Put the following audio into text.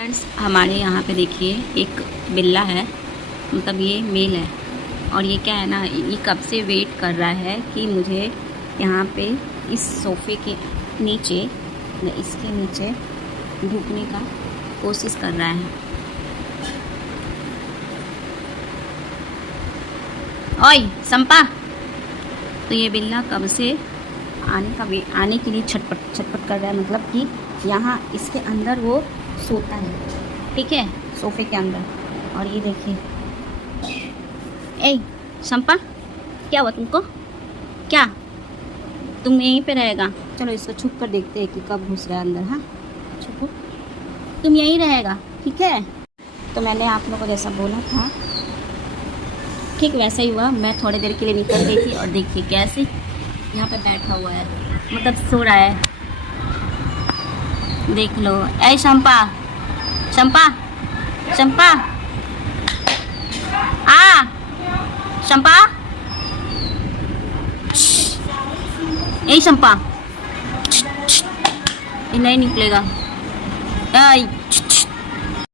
Friends हमारे यहाँ पे देखिए एक बिल्ला है, मतलब ये मेल है। और ये क्या है ना, ये कब से वेट कर रहा है कि मुझे यहाँ पे इस सोफ़े के नीचे या इसके नीचे ढूकने का कोशिश कर रहा है। ओए संपा, तो ये बिल्ला कब से आने के लिए छटपट कर रहा है, मतलब कि यहाँ इसके अंदर वो सोता है, ठीक है, सोफे के अंदर। और ये देखिए, ए संपा, क्या हुआ तुमको? क्या तुम यहीं पे रहेगा? चलो इसको छुप कर देखते हैं कि कब घुस रहा है अंदर। हाँ छुपो, तुम यहीं रहेगा, ठीक है। तो मैंने आप लोगों को जैसा बोला था ठीक वैसा ही हुआ। मैं थोड़ी देर के लिए निकल गई थी और देखिए कैसे यहाँ पे बैठा हुआ है, मतलब सो रहा है। देख लो। ऐ चंपा, चंपा, चंपा, आ चंपा, ऐ चंपा, ये नहीं निकलेगा। ऐ